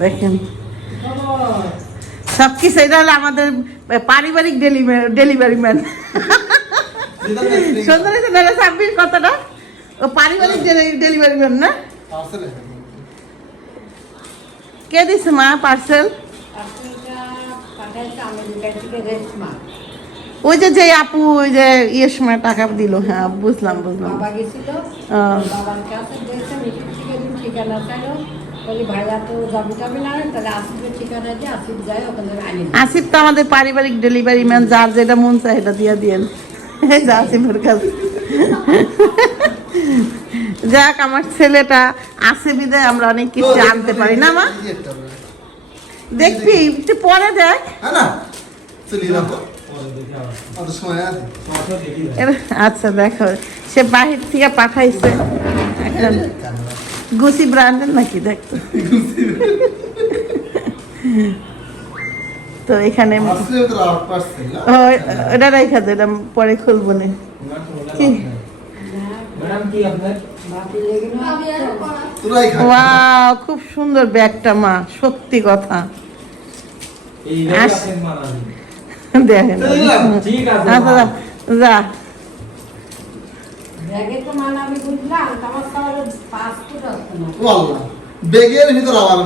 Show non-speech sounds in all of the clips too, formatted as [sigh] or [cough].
দেখেন। সব কিছু এটা হলো আমাদের পারিবারিক ডেলিভারি ম্যান। সুন্দর হয়েছে নাহলে ছাব্বিশ কতটা? ও পারিবারিক ডেলিভারি ম্যান না? কে দিছে মা পার্সেল ওই যে যে আপু ওই যে ইয়ের সময় টাকা দিল হ্যাঁ বুঝলাম বুঝলাম। বাবা গেছিল বাবার কাছে ঠিকানা চাইলো। আসিফ যায় ওখান থেকে আনি। আসিফ তো আমাদের পারিবারিক ডেলিভারি ম্যান যার যেটা মন চায় এটা দিয়ে দিয়েন। আসিফের কাছে যাক আমার ছেলেটা আছে বিদায় আমরা অনেক কিছু আনতে পারি। না মা? দেখবি একটু পরে দেখ। হ্যাঁ না চলিয়ে রাখো অত সময় আছে? এর- আচ্ছা দেখো সে বাহির থেকে পাঠাইছে। গুচি ব্র্যান্ডের নাকি দেখতো তো এখানে আসলে তো আউট পার্সেল না। ও, এটা রেখা দে এটা পরে খুলবো না। কি? ম্যাডাম কি আপনার? বাপি লেগে না তোরাই খা। ওয়াও খুব সুন্দর ব্যাগটা মা সত্যি কথা। দেখেন। আচ্ছা। যা, বেগের ভিতর আবার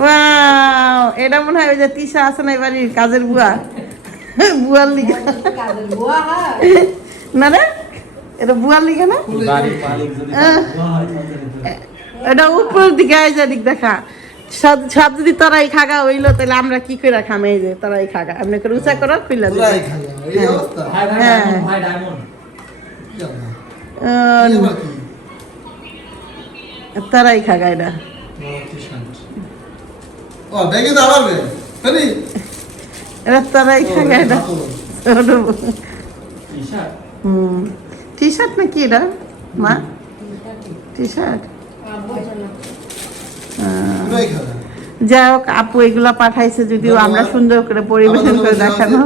ওয়াও এটা মনে হয় ওই যে তিশা আছে না এবারে কাজের বুয়া? বুয়ার লিগা। কাজের বুয়া হয়। না রে এটা বুয়ার লিগা না। হয়, এটা উপর দিকে এই যে দিক দেখা। সব সব যদি তোরাই খাগা হইল তাহলে আমরা কি করে খামে এই যে তোরাই খাগা। আপনি করে উঁচা করো খুললা তোরাই খা এই অবস্থা। ভাই ভাই হ্যাঁ। ডায়মন্ড, ভাই ডায়মন্ড কি আল্লাহ কি আবার কি তোরাই খাগা এটা ও, টি-শার্ট। ও বেগে তো আবার বে। জানি এটা তোরাই টি-শার্ট? হুম। টি শার্ট না এটা মা টি শার্ট যাই হোক আপু এগুলা পাঠাইছে যদিও আমরা সুন্দর করে পরিবেশন করে দেখানো।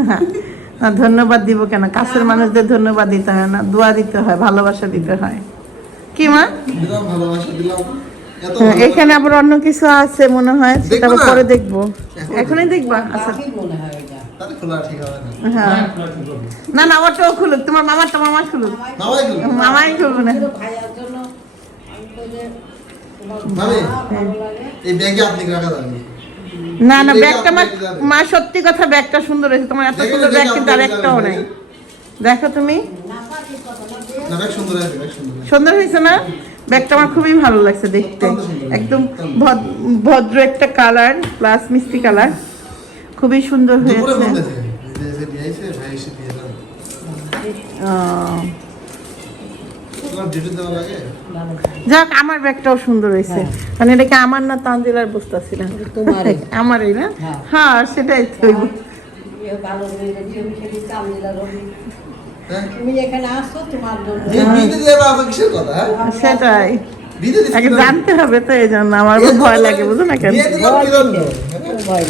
না, [laughs] ধন্যবাদ দিব কেন? কাছের মানুষদের ধন্যবাদ দিতে হয় না দোয়া দিতে হয় ভালোবাসা দিতে হয়। কি মা? হ্যাঁ, এখানে আবার অন্য কিছু আছে মনে হয় সেটা আবার পরে দেখব। এখনই দেখবা। আচ্ছা। মনে হয় এটা তাহলে খোলা ঠিক হবে না। হ্যাঁ। হ্যাঁ। না না ওটাও খুলুক। তোমার মামারটা মামা খুলুক। মামাই খুলবে না। এই ব্যাগে আপনি রাখা যাবে। না না ব্যাগটা মা মা সত্যি কথা ব্যাগটা সুন্দর হয়েছে। তোমার এত সুন্দর ব্যাগ কিন্তু আর একটাও নেই। দেখো তুমি। সুন্দর হয়েছে না? ব্যাগটা আমার খুবই ভালো লাগছে দেখতে। একদম। ভদ্র একটা কালার প্লাস মিষ্টি কালার। খুবই সুন্দর হয়েছে। বলতেছে যাক আমার ব্যাগটাও সুন্দর হয়েছে। মানে এটা কি আমার না তানজিলার তোমারই। [laughs] আমারই না? হ্যাঁ। হ্যাঁ সেটাই তো। হ্যাঁ। তুমি এখানে আসছো তোমার জন্য। যে বিয়ে দিয়ে আমার কিসের কথা হ্যাঁ? সেটাই। আগে জানতে হবে তো এই জন্য আমার খুব ভয় লাগে বুঝো না কেন? ভয়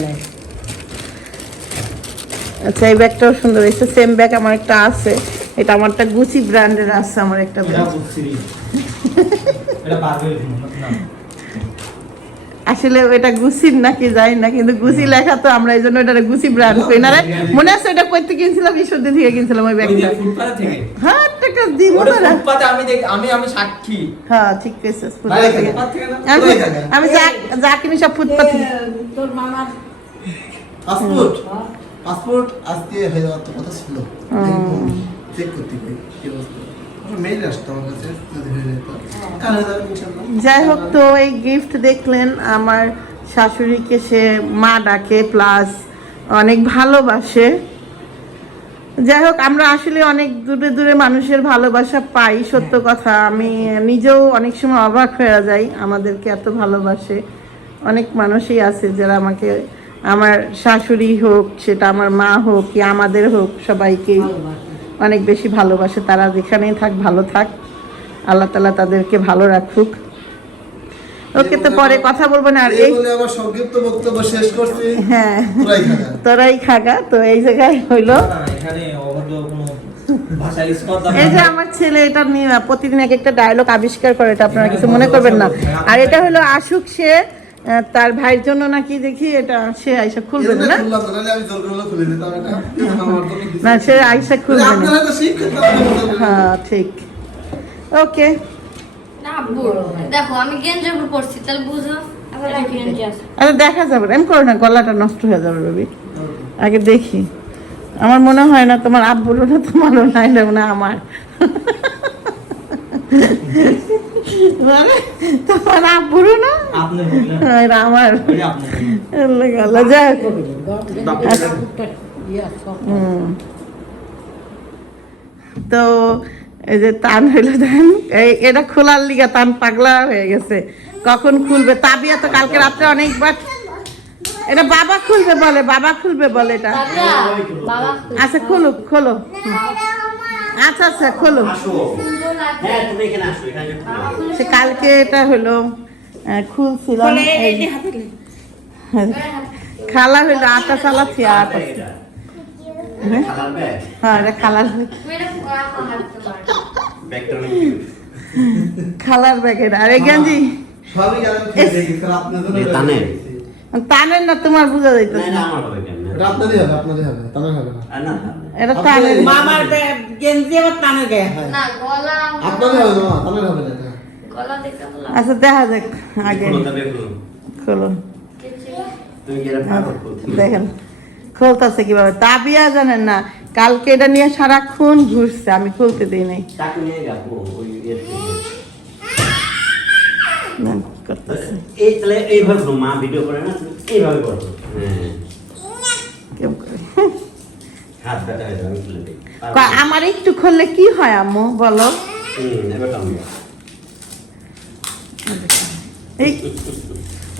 আচ্ছা এই ব্যাগটাও সুন্দর হয়েছে। সেম ব্যাগ আমার একটা আছে। এটা আমারটা গুচি ব্র্যান্ডের আছে আমার একটা ব্যাগ। আসলে এটা গুচির নাকি যাই না কিন্তু গুচি লেখা তো আমরা এই জন্য এটা গুচি ব্র্যান্ড করি। না রে মনে আছে এটা কইতে কিনছিলাম ঈশ্বরদী থেকে কিনছিলাম ওই ব্যাগটা। হ্যাঁ টাকা দিব না। ফুটপাতে আমি দেখ আমি আমি সাক্ষী। হ্যাঁ ঠিক আছে আমি আমি যা যা কিনি সব ফুটপাত। থেকে তোর মামার পাসপোর্ট? হ্যাঁ, পাসপোর্ট আজকে হয়ে যাওয়ার কথা ছিল। চেক করতে কি অবস্থা? হয়ে হয়ে যাই হোক তো এই গিফট দেখলেন আমার শাশুড়িকে সে মা ডাকে প্লাস অনেক ভালোবাসে। যাই হোক আমরা আসলে অনেক দূরে দূরে মানুষের ভালোবাসা পাই সত্য কথা। আমি নিজেও অনেক সময় অবাক হয়ে যাই আমাদেরকে এত ভালোবাসে। অনেক মানুষই আছে যারা আমাকে আমার শাশুড়ি হোক সেটা আমার মা হোক কি আমাদের হোক সবাইকেই। ভালোবাসে। অনেক বেশি ভালোবাসে। তারা যেখানেই থাক ভালো থাক। আল্লাহ তালা তাদেরকে ভালো রাখুক। ওকে তো পরে কথা বলব না আর এই আমার সংক্ষিপ্ত বক্তব্য শেষ করছি। হ্যাঁ। তোরাই খাগা। তো এই জায়গায় হইল। এই যে আমার ছেলে এটা নিয়ে প্রতিদিন এক একটা ডায়লগ আবিষ্কার করে এটা আপনারা কিছু মনে করবেন না। আর এটা হলো আশুক সে তার ভাইয়ের জন্য নাকি দেখি এটা সে আইসা খুলবে না? না, সে আইসা খুলবে না। হ্যাঁ ঠিক। ওকে। আব্বু দেখো আমি গেঞ্জি উপর পড়ছি তাহলে বুঝো। আবার এক গেঞ্জি আছে। আরে দেখা যাবে না, এম করো না গলাটা নষ্ট হয়ে যাবে আগে দেখি। আমার মনে হয় না তোমার আব্বুরও না তোমারও নাই না আমার। মানে তোমার আব্বুরও না? আর আমার। তো এই যে টান হইল দেন এই এটা খোলার লিগা টান পাগলা হয়ে গেছে। কখন খুলবে? তাবিয়া তো কালকে রাত্রে অনেকবার এটা বাবা খুলবে বলে বাবা খুলবে বলে এটা। আচ্ছা খোলো খোলো। আচ্ছা আচ্ছা খোলো। হ্যাঁ সে কালকে এটা হলো খুলছিলাম এই- খালা হইল আটা চালাচ্ছি আটা। হ্যাঁ? খালার ব্যাগ? হ্যাঁ খালার ব্যাগের আর এই গেঞ্জি এটা তানের? টানের না তোমার বুঝা যাইতেছে না? এটা আপনারই হবে, আপনারই হবে, তাদের হবে না। এটা আপনি- মামার গেঞ্জি আবার টানে গায়ে হয়। না গলা আপনারই হবে না, তাদের হবে না গলা দেখতে আচ্ছা দেখা যাক আগে। দেখেন খুলতেছে কীভাবে। তাবিয়া জানেন না কালকে এটা নিয়ে সারাক্ষণ ঘুরছে আমি খুলতে দিই নাই। এইভাবে করো, মা ভিডিও করে না এইভাবে করো। হ্যাঁ কেউ করে। হাত ব্যথা হয়ে যাবে আমি খুলে দিই কয়, আমার একটু খুললে কি হয় আম্মু? বলো।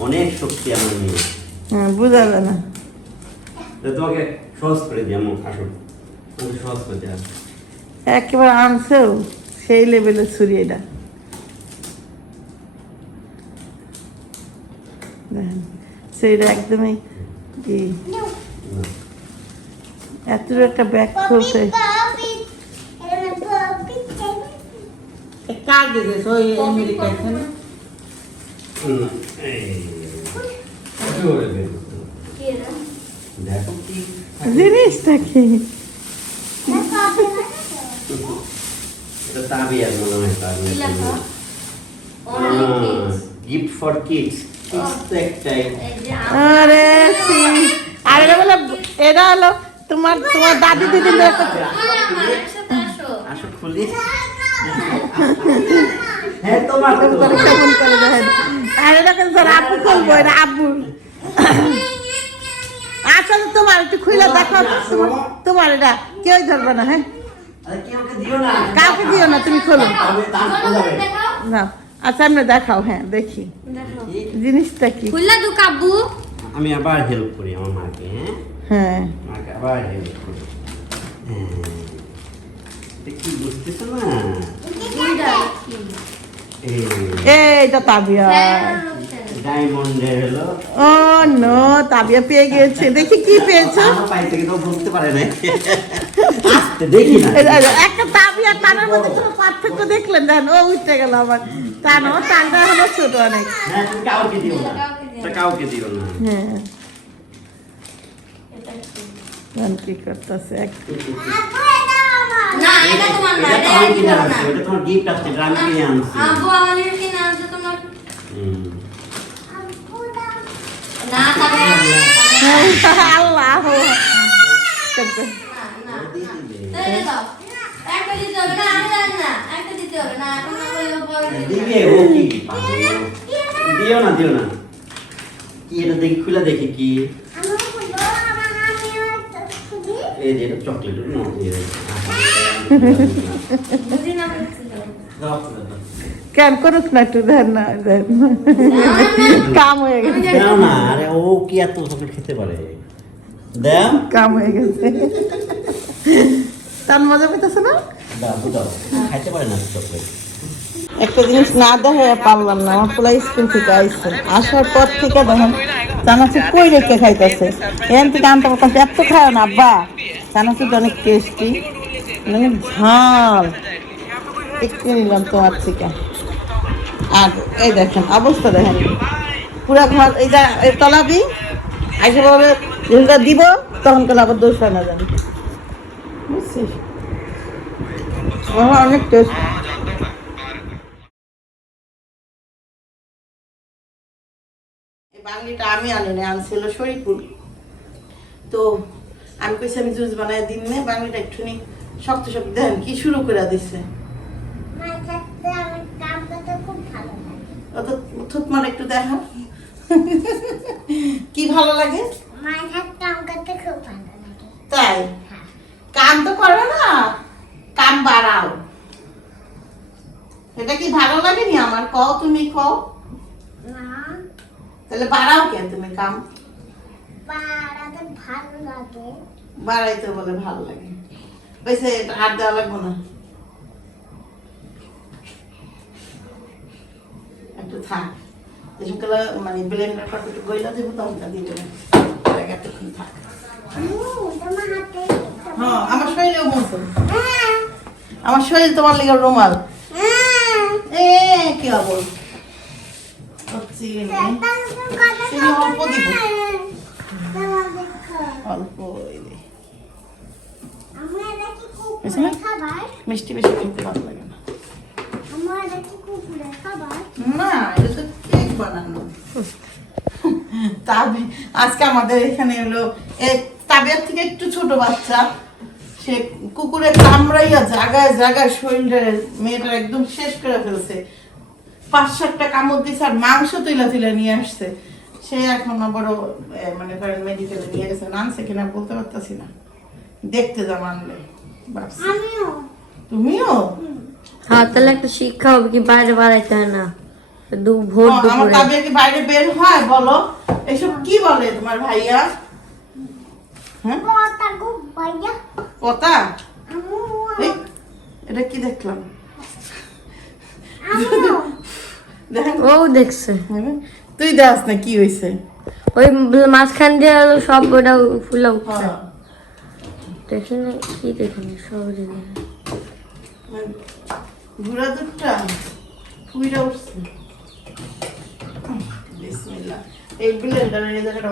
অনেক শক্তি আমার হ্যাঁ, বোঝা যায় না। তোমাকে সহজ করে দিই আমি আসো। সহজ করে দিই একেবারে আনছেও সেই লেভেলে ছুরি এটা। সেইটা একদমই ই। এত একটা ব্যাগ দিয়েছে ওই কি জিনিসটা কি. গিফট ফর কিডস আরে সি আর বলে এটা হলো তোমার তোমার দাদি দিদি একটা আমার একসাথে আসো। আসো খুলি। হ্যাঁ তোমার তো। কেমন করে কেমন করে দেখেন আর এটা কিন্তু স্যার খুলবো এটা আব্বু। তোমার একটু খুলে দেখো। তোমার তোমার এটা কেউ ধরবে না হ্যাঁ? আরে দিও না। কাউকে দিও না তুমি খোলো। না আচ্ছা আমরা দেখাও হ্যাঁ দেখি। দেখাও। জিনিসটা কি? খুললা দু কাব্বু আমি আবার হেল্প করি আমার মাকে হ্যাঁ? হ্যাঁ। আবার কি বুঝতেছো না? এইটা তাবিয়া। ডায়মন্ডের হলো। ও নো তাবিয়া পেয়ে গিয়েছে। দেখি কি পেয়েছ। পাইতে বুঝতে পারে না। দেখি একটা তাবিয়া টানের মধ্যে কোনো পার্থক্য দেখলেন দেন ও উঠতে গেল আমার টানো টানটা হলো ছোট অনেক। হ্যাঁ কাউকে দিও না। কাউকে দিও হ্যাঁ? দেন কি করতেছে এক না এটা তোমার না এটা এটা তো আমি কিনে আনছি এটা তোমার গিফট আসছে এটা আমি কিনে আনছি আব্বু আমাদের কিনে আনছে তোমার না আল্লাহ না না তাহলে দাও একটা দিতে হবে না আমি জানি না একটা দিতে হবে না এখন না বললে পরে দিতে দিবে ও কি দিও না দিও না কি এটা দেখি খুলে দেখি কি এই যে চকলেট নো। কেন করুক না একটু দেন না দেন কাম হয়ে গেছে না আরে ও কি এত চকলেট খেতে পারে দাও কাম হয়ে গেছে তার মজা পেতেছে না খাইতে পারে না চকলেট একটা জিনিস না দেখে পারলাম না আমার পোলা স্কুল থেকে আইসে আসার পর থেকে দেখেন চানাচুর কই রেখে খাইতেছে এখান থেকে আনতে পারতাম এত খায় না আব্বা চানাচুরটা অনেক টেস্টি অনেক ঝাল। একটু নিলাম তোমার থেকে। আর এই দেখেন, অবস্থা দেখেন। পুরা ঘর, এই যা তলাবি, আইসে যেটা দিব, তখন কেন আবার দোষ না বুঝছিস? অনেক টেস্ট বাঙালিটা আমি আনি না আনছিল শরীফুল। তো আমি কইছি আমি জুস বানাই দিন নে বাঙালিটা একটুখানি শক্ত শক্ত দেন। কি শুরু করে দিছে? অত একটু দেখা কি ভালো লাগে? মায়ের সাথে কাম তাই? তো করো না কাম বাড়াও। এটা কি ভালো লাগেনি আমার? কও তুমি কও। তাহলে বাড়াও কেন তুমি কাম? পাড়াতে ভালো লাগে। বাড়াইতে বলে ভালো লাগে। বেশি আর দেওয়া লাগবো না। একটু থাক। মানে ব্লেন্ডার গইলা দেবো তখন দিয়ে দেবো এতক্ষণ থাক। হ্যাঁ আমার শরীরেও বলতো আমার শরীর তোমার লেগে রুমাল। এ কি অল্প দিব। অল্প দেখি বুঝছ না? কুকুরের খাবার? মিষ্টি বেশি খেতে ভালো লাগে না। আমার দেখি কুকুরের খাবার। না এটা তো কেক বানানো। তবে আজকে আমাদের এখানে হলো এক তাবিয়ার থেকে একটু ছোট বাচ্চা। সে কুকুরের কামড়াইয়া জায়গায় জায়গায় শরীরে মেয়েটার একদম শেষ করে ফেলছে। পাঁচ সাতটা কামড় দিছে আর মাংস তুইলা তুলে নিয়ে আসছে। সে এখন আবার মানে ধরেন মেডিকেলে নিয়ে গেছে। আনছে কিনা বলতে পারতাছি না। দেখতে যাব আনলে তুমিও? হ্যাঁ তাহলে একটা শিক্ষা হবে কি বাইরে বাড়াইতে হয় না? দু আমার কি বাইরে বের হয়? বলো। এসব কি বলে তোমার ভাইয়া? হ্যাঁ? কথা খুব ভাইয়া। কথা আমিও। এই, এটা কি দেখলাম? ও দেখছে। তুই দেখ না কি হয়েছে ওই মাঝখান দিয়ে সব ওটা ফুলে উঠছে। দেখে কি দেখে না সব দেখে ঘোড়া দুধটা ফুইরা উঠছে। বিসমিল্লাহ। এই ব্লেন্ডারের জায়গাটা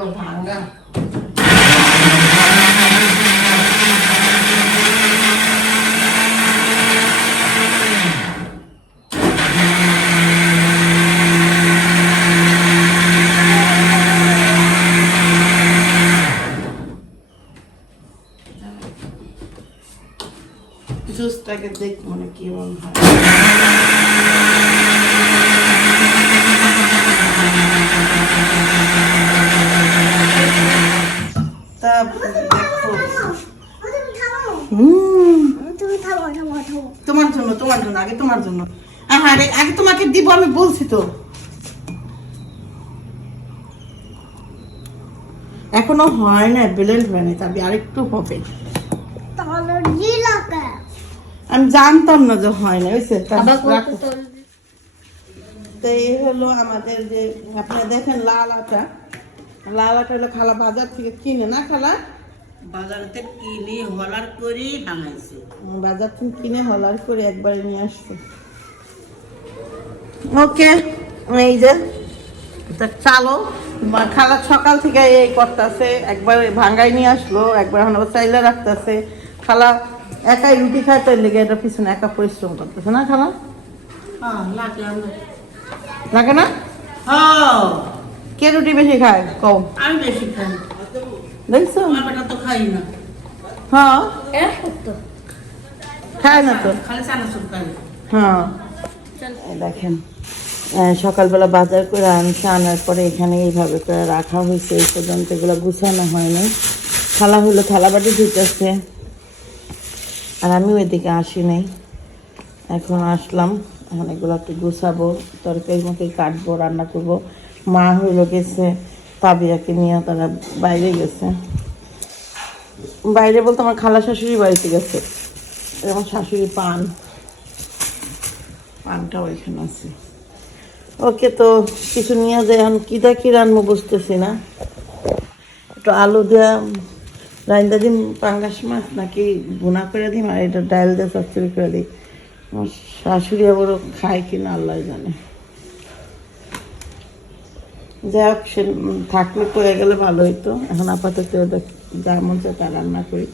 দেখ মনে কি মন হয়। তোমার জন্য তোমার জন্য, আগে তোমার জন্য। আগে তোমাকে দিব, আমি বলছি তো। এখনও হয় না ব্লেন্ড হয়নি তবে আরেকটু হবে। তাহলে আমি জানতাম না যে হয় না বুঝছে তা এই হলো আমাদের যে আপনারা দেখেন লাল আটা। লাল আটা হলো খালা বাজার থেকে কিনে না খালা? বাজারতে কিনে হলার করে বানাইছে। বাজার থেকে কিনে হলার করে একবারে নিয়ে আসছে। ওকে এই যে চালো। খালা সকাল থেকে এই করতেছে একবার ভাঙ্গাই নিয়ে আসলো একবার আবার চাইলে রাখতেছে। খালা একাই রুটি খায় তাই লেগে এটা পিছনে একা পরিশ্রম করতেছে। না খালা? হ্যাঁ লাগে না? হ্যাঁ। কে রুটি বেশি খায়? কম আমি বেশি খাই। দেখছ? বেটা তো খাই না। হ্যাঁ। খায় না তো। হ্যাঁ। দেখেন সকালবেলা বাজার করে আনছে আনার পরে এখানে এইভাবে করে রাখা হয়েছে এই পর্যন্ত এগুলো গুছানো হয়নি। থালা হলো থালা বাটি ধুতেছে আর আমি ওইদিকে আসি নাই। এখন আসলাম, এখন এগুলো একটু গুছাবো, তরকারি মুখে কাটবো, রান্না করব। মা হইল গেছে, তাবিয়াকে নিয়ে তারা বাইরে গেছে। বাইরে বলতে আমার খালা শাশুড়ি বাড়িতে গেছে। আমার শাশুড়ি পান। পানটাও এখানে আছে। ওকে তো কিছু নিয়ে যায়, এখন কিটা কি রান্না বুঝতেছি না। একটু আলু দেওয়া রাইন্দা দিম পাঙ্গাস মাছ নাকি বোনা করে দিম, আর এটা ডাল দিয়ে চচ্চড়ি করে দিই। আমার শাশুড়ি আবারও খায় কিনা আল্লাহ জানে। যাই হোক, সে থাকলে পড়ে গেলে ভালো হইতো। এখন আপাতত যা মন চায় তা রান্না করি।